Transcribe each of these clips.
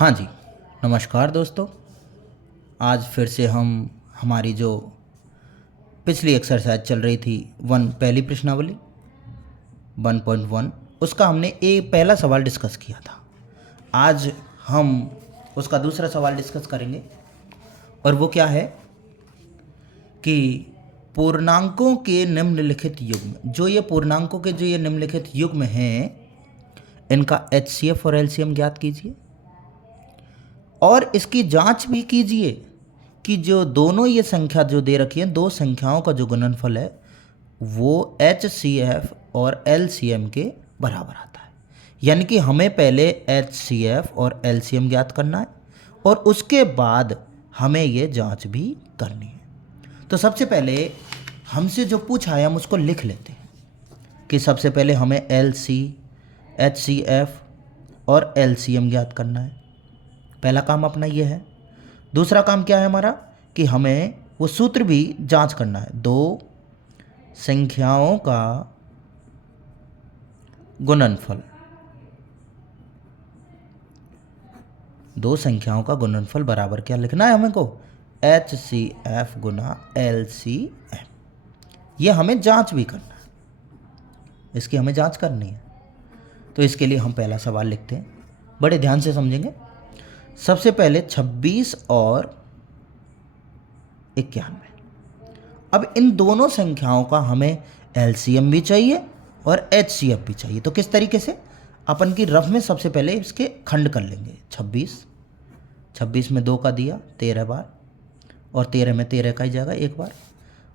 हाँ जी, नमस्कार दोस्तों। आज फिर से हम हमारी जो पिछली एक्सरसाइज चल रही थी पहली प्रश्नावली 1.1 उसका हमने पहला सवाल डिस्कस किया था। आज हम उसका दूसरा सवाल डिस्कस करेंगे और वो क्या है कि पूर्णांकों के निम्नलिखित युग्म, जो ये पूर्णांकों के जो ये निम्नलिखित युग्म हैं, इनका HCF और LCM ज्ञात कीजिए और इसकी जांच भी कीजिए कि जो दोनों ये संख्या जो दे रखी है, दो संख्याओं का जो गुणनफल है वो HCF और LCM के बराबर आता है। यानी कि हमें पहले HCF और LCM ज्ञात करना है और उसके बाद हमें ये जांच भी करनी है। तो सबसे पहले हमसे जो पूछा है हम उसको लिख लेते हैं कि सबसे पहले हमें HCF और LCM ज्ञात करना है। पहला काम अपना ये है। दूसरा काम क्या है हमारा कि हमें वो सूत्र भी जांच करना है, दो संख्याओं का गुणनफल, दो संख्याओं का गुणनफल बराबर क्या लिखना है हमें को, HCF गुना LCM। ये हमें जांच भी करना है, इसकी हमें जांच करनी है। तो इसके लिए हम पहला सवाल लिखते हैं, बड़े ध्यान से समझेंगे। सबसे पहले 26 और 91। अब इन दोनों संख्याओं का हमें LCM भी चाहिए और HCF भी चाहिए। तो किस तरीके से, अपन की रफ में सबसे पहले इसके खंड कर लेंगे। 26 में 2 का दिया 13 बार और 13 में 13 का ही जाएगा एक बार।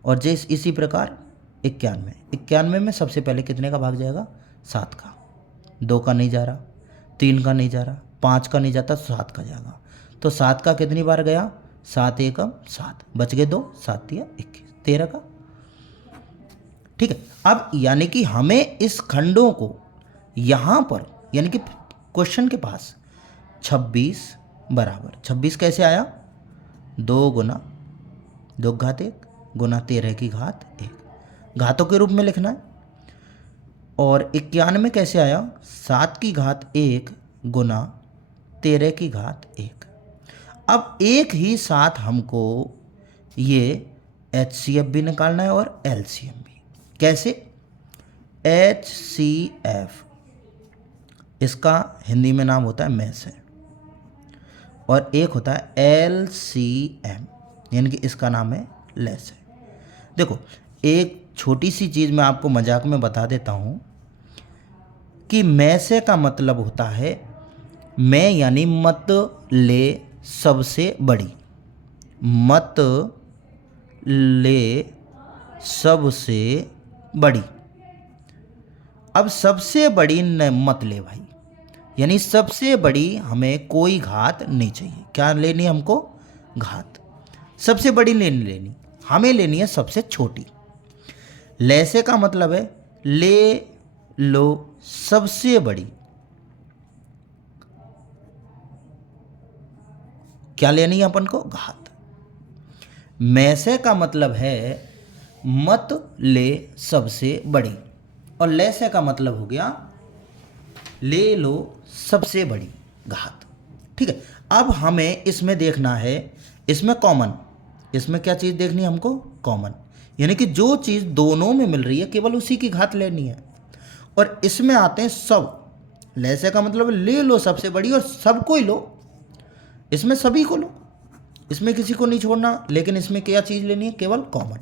और जैसे इसी प्रकार 91 में सबसे पहले कितने का भाग जाएगा, 7 का। 2 का नहीं जा रहा, 3 का नहीं जा रहा, 5 का नहीं जाता, 7 का जाएगा। तो 7 का कितनी बार गया, 7 एकम 7, बच गए 2, 7 या 21, 13 का। ठीक है। अब यानी कि हमें इस खंडों को यहाँ पर, यानी कि क्वेश्चन के पास 26 बराबर 26 कैसे आया, 2 गुना 2 की घात 1 गुना 13 की घात 1, घातों के रूप में लिखना है। और 91 कैसे आया, 7 की घात 1 गुना 13 की घात 1। अब एक ही साथ हमको ये HCF भी निकालना है और LCM भी। कैसे, HCF इसका हिंदी में नाम होता है मैस है और एक होता है LCM यानी कि इसका नाम है लेस है। देखो, एक छोटी सी चीज़ मैं आपको मजाक में बता देता हूँ कि मैसे का मतलब होता है मैं, यानी मत ले सबसे बड़ी, मत ले सबसे बड़ी। अब सबसे बड़ी न मत ले भाई, यानी सबसे बड़ी हमें कोई घात नहीं चाहिए। क्या लेनी है हमको, घात। सबसे बड़ी लेनी, हमें लेनी है सबसे छोटी। लेसे का मतलब है ले लो सबसे बड़ी। क्या लेनी है अपन को, घात। मैसे का मतलब है मत ले सबसे बड़ी और लेसे का मतलब हो गया ले लो सबसे बड़ी घात। ठीक है। अब हमें इसमें देखना है, इसमें कॉमन, इसमें क्या चीज़ देखनी है हमको, कॉमन। यानी कि जो चीज़ दोनों में मिल रही है केवल उसी की घात लेनी है। और इसमें आते हैं सब। लेसे का मतलब ले लो सबसे बड़ी और सबको ही लो, इसमें सभी को लो, इसमें किसी को नहीं छोड़ना। लेकिन इसमें क्या चीज़ लेनी है, केवल कॉमन।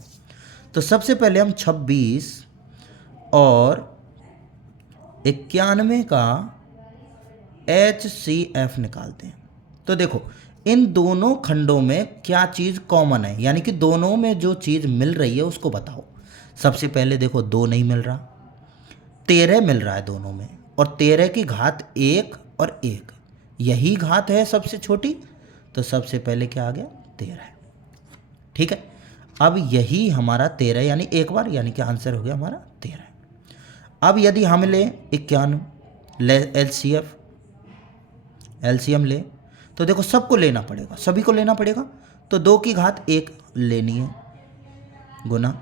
तो सबसे पहले हम 26 और 91 का HCF निकालते हैं। तो देखो, इन दोनों खंडों में क्या चीज़ कॉमन है, यानी कि दोनों में जो चीज़ मिल रही है उसको बताओ। सबसे पहले देखो, 2 नहीं मिल रहा, 13 मिल रहा है दोनों में, और 13 की घात 1 और 1 यही घात है सबसे छोटी। तो सबसे पहले क्या आ गया, 13। ठीक है। अब यही हमारा 13 यानी एक बार, यानी कि आंसर हो गया हमारा 13। अब यदि हम ले 91 ले LCM ले, तो देखो सबको लेना पड़ेगा, सभी को लेना पड़ेगा। तो 2 की घात 1 लेनी है गुना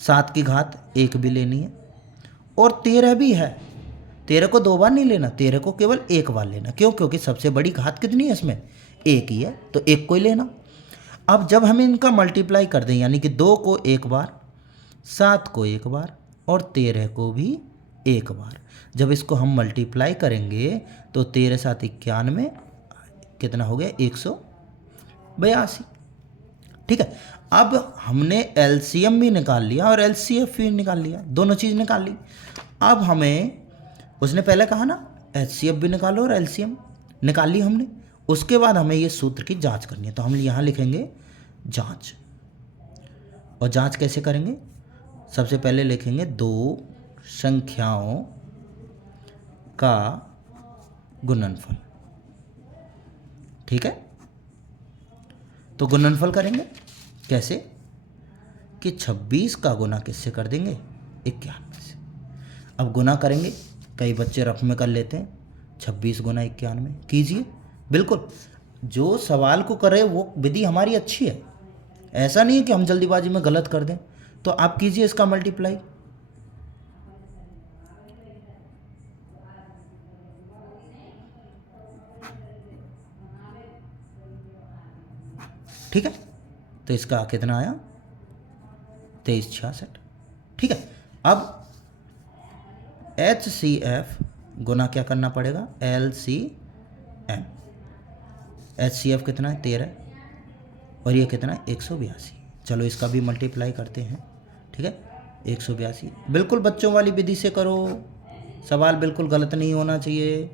7 की घात 1 भी लेनी है और 13 भी है। 13 को 2 बार नहीं लेना, 13 को केवल एक बार लेना। क्यों? क्योंकि सबसे बड़ी घात कितनी है इसमें? एक ही है, तो एक को ही लेना। अब जब हम इनका मल्टीप्लाई कर दें, यानी कि 2 को एक बार, 7 को एक बार और 13 को भी एक बार, जब इसको हम मल्टीप्लाई करेंगे तो 13 7 91, कितना हो गया? 182। ठीक है। अब हमने एलसीएम भी निकाल लिया और एलसीएफ भी निकाल लिया, दोनों चीज़ निकाल ली। अब हमें उसने पहले कहा ना एचसीएफ भी निकालो और एलसीएम, निकाल ली हमने। उसके बाद हमें ये सूत्र की जांच करनी है, तो हम यहाँ लिखेंगे जांच। और जांच कैसे करेंगे? सबसे पहले लिखेंगे दो संख्याओं का गुणनफल। ठीक है, तो गुणनफल करेंगे कैसे कि 26 का गुना किससे कर देंगे? 91 से। अब गुना करेंगे, कई बच्चे रफ में कर लेते हैं, 26 गुना 91 कीजिए। बिल्कुल जो सवाल को करे वो विधि हमारी अच्छी है, ऐसा नहीं है कि हम जल्दीबाजी में गलत कर दें। तो आप कीजिए इसका मल्टीप्लाई। ठीक है, तो इसका कितना आया? 2366। ठीक है, अब HCF गुना क्या करना पड़ेगा? LCM। HCF कितना है? 13, और ये कितना है? 182। चलो इसका भी मल्टीप्लाई करते हैं। ठीक है, 182। बिल्कुल बच्चों वाली विधि से करो, सवाल बिल्कुल गलत नहीं होना चाहिए।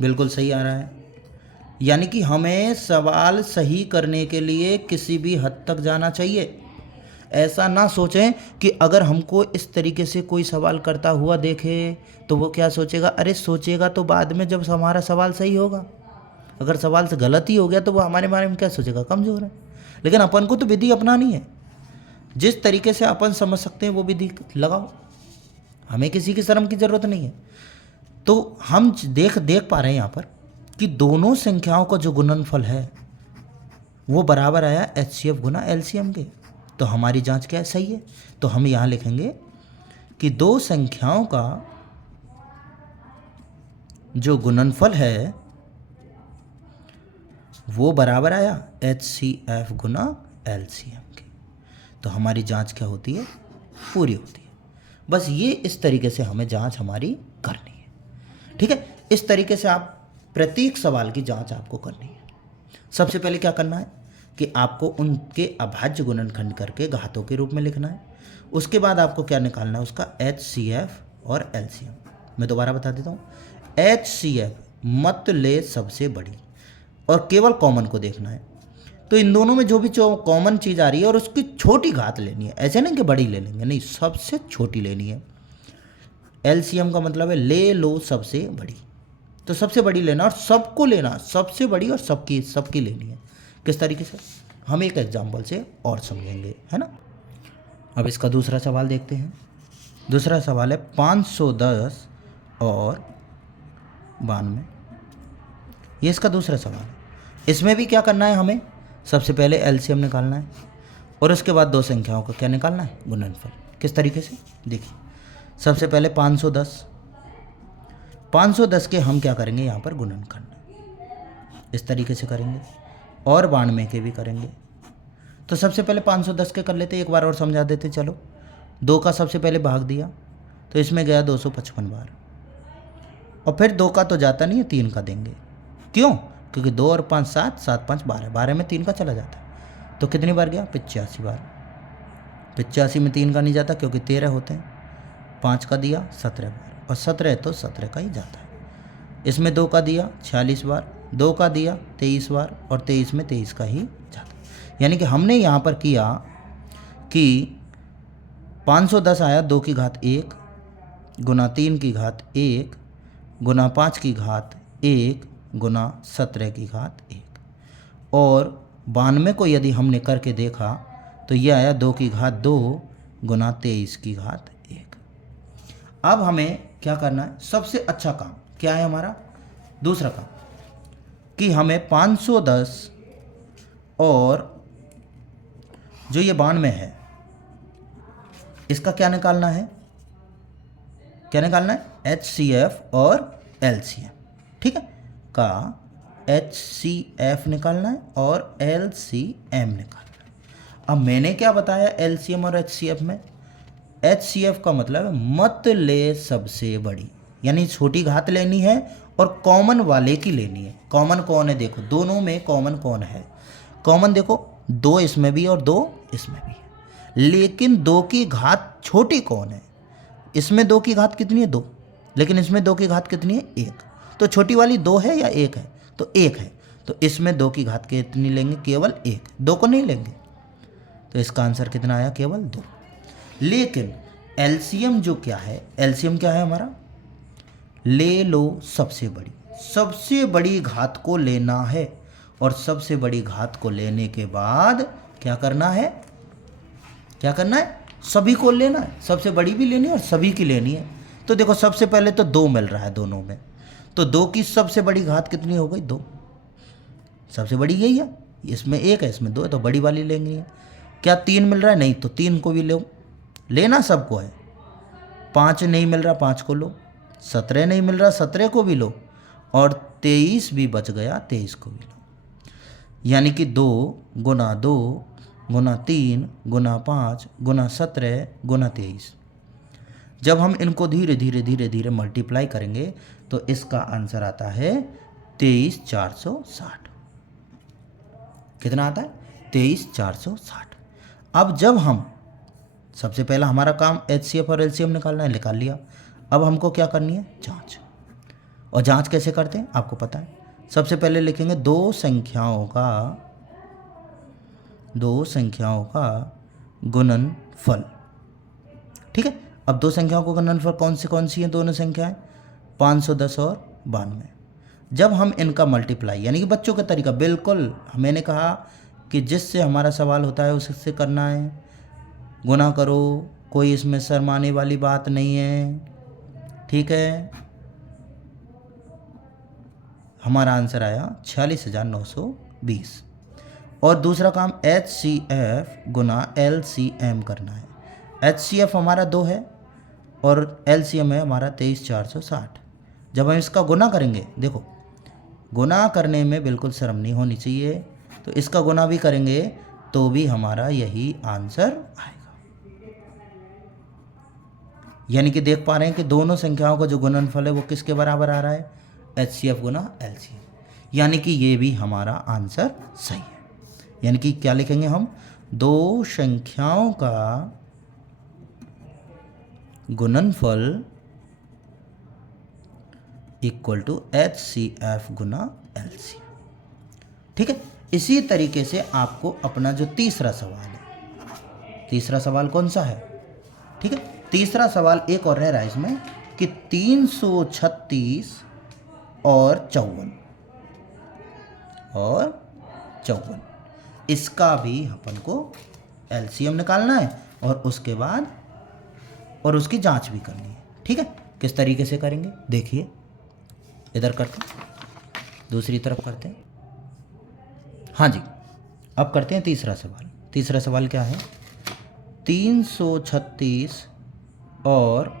बिल्कुल सही आ रहा है, यानी कि हमें सवाल सही करने के लिए किसी भी हद तक जाना चाहिए। ऐसा ना सोचें कि अगर हमको इस तरीके से कोई सवाल करता हुआ देखे तो वो क्या सोचेगा? अरे सोचेगा तो बाद में जब हमारा सवाल सही होगा। अगर सवाल से गलत ही हो गया तो वो हमारे बारे में क्या सोचेगा? कमज़ोर है। लेकिन अपन को तो विधि अपनानी है, जिस तरीके से अपन समझ सकते हैं वो विधि लगाओ, हमें किसी की शर्म की ज़रूरत नहीं है। तो हम देख पा रहे हैं यहाँ पर कि दोनों संख्याओं का जो गुणनफल है वो बराबर आया HCF गुना LCM के। तो हमारी जांच क्या है? सही है। तो हम यहाँ लिखेंगे कि दो संख्याओं का जो गुणनफल है वो बराबर आया HCF गुना LCM के। तो हमारी जांच क्या होती है? पूरी होती है। बस ये इस तरीके से हमें जांच हमारी करनी है। ठीक है, इस तरीके से आप प्रत्येक सवाल की जांच आपको करनी है। सबसे पहले क्या करना है कि आपको उनके अभाज्य गुणनखंड करके घातों के रूप में लिखना है। उसके बाद आपको क्या निकालना है? उसका HCF और LCM। मैं दोबारा बता देता हूँ, HCF मत ले सबसे बड़ी, और केवल कॉमन को देखना है। तो इन दोनों में जो भी कॉमन चीज़ आ रही है और उसकी छोटी घात लेनी है, ऐसे नहीं कि बड़ी ले लेंगे, नहीं, सबसे छोटी लेनी है। LCM का मतलब है ले लो सबसे बड़ी, तो सबसे बड़ी लेना और सबको लेना, सबसे बड़ी और सबकी लेनी है। किस तरीके से? हम एक एग्जाम्पल से और समझेंगे, है ना। अब इसका दूसरा सवाल देखते हैं। दूसरा सवाल है 510 और 92। ये इसका दूसरा सवाल है। इसमें भी क्या करना है? हमें सबसे पहले LCM निकालना है और उसके बाद दो संख्याओं का क्या निकालना है? गुणनफल। किस तरीके से? देखिए, सबसे पहले 510 के हम क्या करेंगे? यहाँ पर गुणनखंड इस तरीके से करेंगे, और 92 के भी करेंगे। तो सबसे पहले 510 के कर लेते, एक बार और समझा देते। चलो, 2 का सबसे पहले भाग दिया तो इसमें गया 255 बार, और फिर 2 का तो जाता नहीं है, 3 का देंगे। क्यों? क्योंकि 2 और 5 7, 7 5 12, 12 में 3 का चला जाता है। तो कितनी बार गया? 85 बार। 85 में 3 का नहीं जाता क्योंकि 13 होते हैं। 5 का दिया 17 बार, और 17 तो 17 का ही जाता है। इसमें 2 का दिया 46 बार, 2 का दिया 23 बार, और 23 में 23 का ही जाता है। यानी कि हमने यहाँ पर किया कि 510 आया 2 की घात 1 गुना 3 की घात 1 गुना 5 की घात 1 गुना 17 की घात 1, और 92 को यदि हमने करके देखा तो ये आया 2 की घात 2 गुना 23 की घात 1। अब हमें क्या करना है? सबसे अच्छा काम क्या है हमारा? दूसरा काम, कि हमें 510 और जो ये बाण में है इसका क्या निकालना है, क्या निकालना है, HCF और LCM, ठीक है, का HCF निकालना है और LCM निकालना है। अब मैंने क्या बताया LCM और HCF में, HCF का मतलब है मत ले सबसे बड़ी, यानी छोटी घात लेनी है और कॉमन वाले की लेनी है। कॉमन कौन है, देखो दोनों में कॉमन कौन है, कॉमन देखो 2 इसमें भी और 2 इसमें भी है, लेकिन 2 की घात छोटी कौन है, इसमें 2 की घात कितनी है 2, लेकिन इसमें 2 की घात कितनी है 1, तो छोटी वाली 2 है या 1 है, तो 1 है, तो इसमें 2 की घात कितनी लेंगे, केवल 1, 2 को नहीं लेंगे, तो इसका आंसर कितना आया, केवल 2। लेकिन LCM जो क्या है, LCM क्या है हमारा, ले लो सबसे बड़ी, सबसे बड़ी घात को लेना है और सबसे बड़ी घात को लेने के बाद क्या करना है, क्या करना है, सभी को लेना है, सबसे बड़ी भी लेनी है और सभी की लेनी है। तो देखो सबसे पहले तो 2 मिल रहा है दोनों में, तो 2 की सबसे बड़ी घात कितनी हो गई, 2, सबसे बड़ी यही है, इसमें 1 है इसमें 2 है, तो बड़ी वाली लेंगे। क्या 3 मिल रहा है, नहीं, तो 3 को भी लो, लेना सबको है। 5 नहीं मिल रहा, 5 को लो, 17 नहीं मिल रहा, 17 को भी लो, और 23 भी बच गया, 23 को भी लो। यानी कि 2 गुना 2 गुना 3 गुना 5 गुना 17 गुना 23। जब हम इनको धीरे धीरे धीरे धीरे मल्टीप्लाई करेंगे तो इसका आंसर आता है 23,460। कितना आता है, 23,460। अब जब हम, सबसे पहला हमारा काम HCF और LCM निकालना है, निकाल लिया। अब हमको क्या करनी है, जांच। और जांच कैसे करते हैं आपको पता है, सबसे पहले लिखेंगे दो संख्याओं का गुणनफल, ठीक है। अब 2 संख्याओं का गुणनफल कौन सी हैं दोनों संख्याएं, 510 और 92। जब हम इनका मल्टीप्लाई, यानी कि बच्चों का तरीका, बिल्कुल मैंने कहा कि जिससे हमारा सवाल होता है उससे करना है, गुना करो, कोई इसमें शर्माने वाली बात नहीं है, ठीक है। हमारा आंसर आया 46,920। और दूसरा काम HCF गुना LCM करना है। HCF हमारा 2 है और LCM है हमारा 23,460। जब हम इसका गुना करेंगे, देखो गुना करने में बिल्कुल शर्म नहीं होनी चाहिए, तो इसका गुना भी करेंगे तो भी हमारा यही आंसर आएगा। यानी कि देख पा रहे हैं कि दोनों संख्याओं का जो गुणनफल है वो किसके बराबर आ रहा है, HCF गुना LCM, यानी कि ये भी हमारा आंसर सही है। यानी कि क्या लिखेंगे हम, 2 संख्याओं का गुणनफल इक्वल टू HCF गुना LCM, ठीक है। इसी तरीके से आपको अपना जो तीसरा सवाल है, तीसरा सवाल कौन सा है, ठीक है, तीसरा सवाल एक और रह रहा है इसमें कि 336 और 54, इसका भी अपन को LCM निकालना है और उसके बाद और उसकी जांच भी करनी है, ठीक है। किस तरीके से करेंगे देखिए, इधर करते हैं, दूसरी तरफ करते हैं, हाँ जी। अब करते हैं तीसरा सवाल। तीसरा सवाल क्या है, 336 और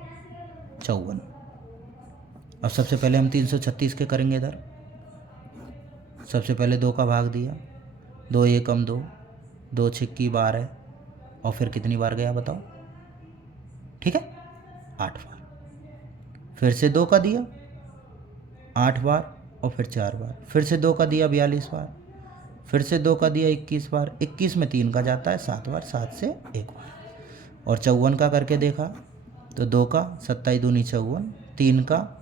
54। अब सबसे पहले हम 336 के करेंगे, इधर सबसे पहले 2 का भाग दिया, 2 एकम 2, 2 छिक्की 12, और फिर कितनी बार गया बताओ, ठीक है, 8 बार। फिर से 2 का दिया 8 बार और फिर 4 बार, फिर से 2 का दिया 42 बार, फिर से 2 का दिया 21 बार, 21 में 3 का जाता है 7 बार, 7 से 1 बार। और 54 का करके देखा तो 2 का 27 दूनी 54, 3 का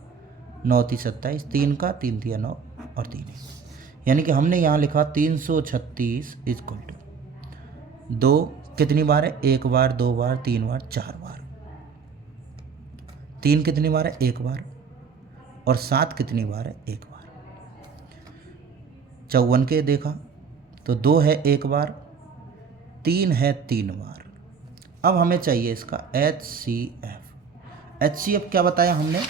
9 × 27, 3 का 3 × 9 और 3, यानी कि हमने यहाँ लिखा 336 इक्वल टू 2 कितनी बार है, 1 बार, 2 बार, 3 बार, 4 बार। 3 कितनी बार है, 1 बार, और 7 कितनी बार है, 1 बार। 54 के देखा तो 2 है 1 बार, 3 है 3 बार। अब हमें चाहिए इसका HCF। HCF क्या बताया हमने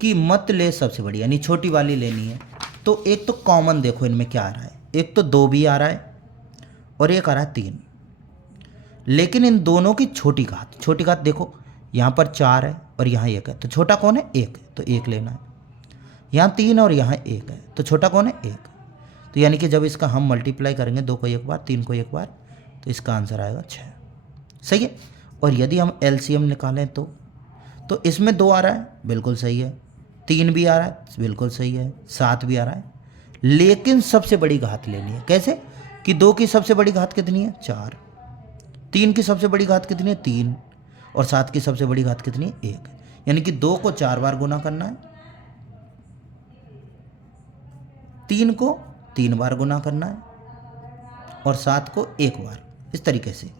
कि मत ले सबसे बड़ी, यानी छोटी वाली लेनी है। तो एक तो कॉमन देखो इनमें क्या आ रहा है, एक तो 2 भी आ रहा है और एक आ रहा है 3, लेकिन इन दोनों की छोटी घात देखो, यहाँ पर 4 है और यहाँ 1 है, तो छोटा कौन है? 1 है, तो 1 लेना है। यहाँ 3 है और यहाँ 1 है, तो छोटा कौन है? 1। तो यानी कि जब इसका हम मल्टीप्लाई करेंगे 2 को एक बार, 3 को एक बार, तो इसका आंसर आएगा 6। सही है। और यदि हम एलसीएम निकालें तो इसमें 2 आ रहा है, बिल्कुल सही है। 3 भी आ रहा है, बिल्कुल सही है। 7 भी आ रहा है, लेकिन सबसे बड़ी घात लेनी है। कैसे? कि 2 की सबसे बड़ी घात कितनी है? 4। 3 की सबसे बड़ी घात कितनी है? 3। और 7 की सबसे बड़ी घात कितनी है? 1। यानी कि 2 को 4 बार गुना करना है, 3 को 3 बार गुना करना है और 7 को 1 बार, इस तरीके से।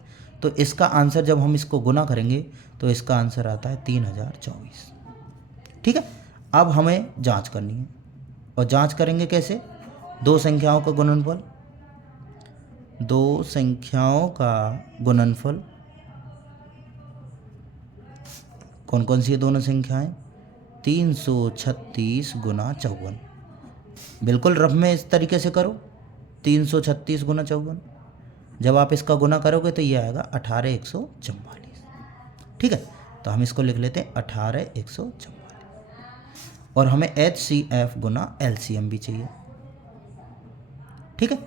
तो इसका आंसर जब हम इसको गुना करेंगे तो इसका आंसर आता है 3024। ठीक है। अब हमें जांच करनी है, और जांच करेंगे कैसे? 2 संख्याओं का गुणनफल, 2 संख्याओं का गुणनफल। कौन कौन सी है दोनों संख्याएं? 336 गुना 54। बिल्कुल रफ में इस तरीके से करो, 336 गुना 54। जब आप इसका गुना करोगे तो ये आएगा 18144। ठीक है। तो हम इसको लिख लेते हैं 18144। और हमें HCF गुना LCM भी चाहिए। ठीक है।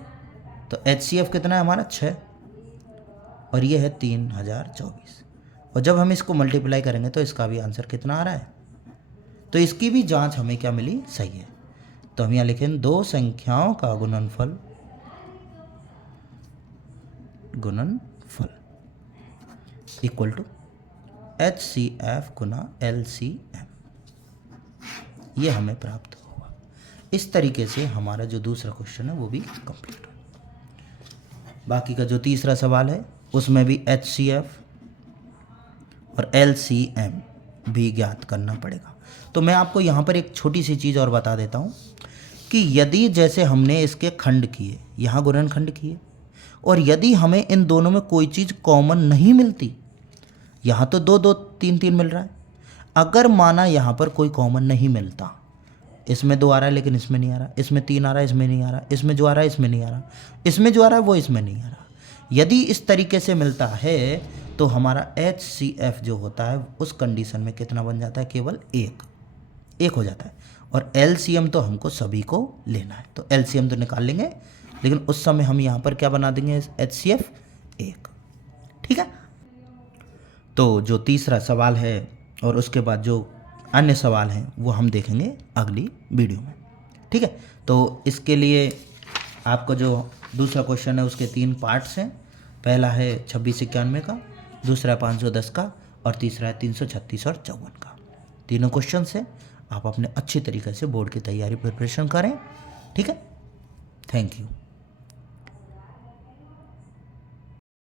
तो HCF कितना है हमारा? 6, और ये है 3024। और जब हम इसको मल्टीप्लाई करेंगे तो इसका भी आंसर कितना आ रहा है? तो इसकी भी जांच हमें क्या मिली? सही है। तो हम यहाँ लिखें 2 संख्याओं का गुणनफल इक्वल टू HCF गुना LCM, ये हमें प्राप्त होगा। इस तरीके से हमारा जो दूसरा क्वेश्चन है वो भी कंप्लीट हो। बाकी का जो तीसरा सवाल है उसमें भी HCF और LCM भी ज्ञात करना पड़ेगा। तो मैं आपको यहाँ पर एक छोटी सी चीज़ और बता देता हूँ कि यदि जैसे हमने इसके खंड किए, यहाँ गुणनखंड किए, और यदि हमें इन दोनों में कोई चीज़ कॉमन नहीं मिलती, यहाँ तो 2 2 3 3 मिल रहा है, अगर माना यहाँ पर कोई कॉमन नहीं मिलता, इसमें 2 आ रहा है लेकिन इसमें नहीं आ रहा, इसमें 3 आ रहा है इसमें नहीं आ रहा, इसमें जो आ रहा है इसमें नहीं आ रहा, इसमें जो आ रहा है वो इसमें नहीं आ रहा, यदि इस तरीके से मिलता है तो हमारा HCF जो होता है उस कंडीशन में कितना बन जाता है? केवल 1 हो जाता है। और LCM तो हमको सभी को लेना है, तो LCM तो निकाल लेंगे, लेकिन उस समय हम यहाँ पर क्या बना देंगे? HCF 1। ठीक है। तो जो तीसरा सवाल है और उसके बाद जो अन्य सवाल हैं वो हम देखेंगे अगली वीडियो में। ठीक है। तो इसके लिए आपको जो दूसरा क्वेश्चन है उसके 3 पार्ट्स हैं। पहला है 2691 का, दूसरा 510 का, और तीसरा है 336 और 54 का। तीनों क्वेश्चन से आप अपने अच्छी तरीके से बोर्ड की तैयारी प्रिपरेशन करें। ठीक है। Thank you.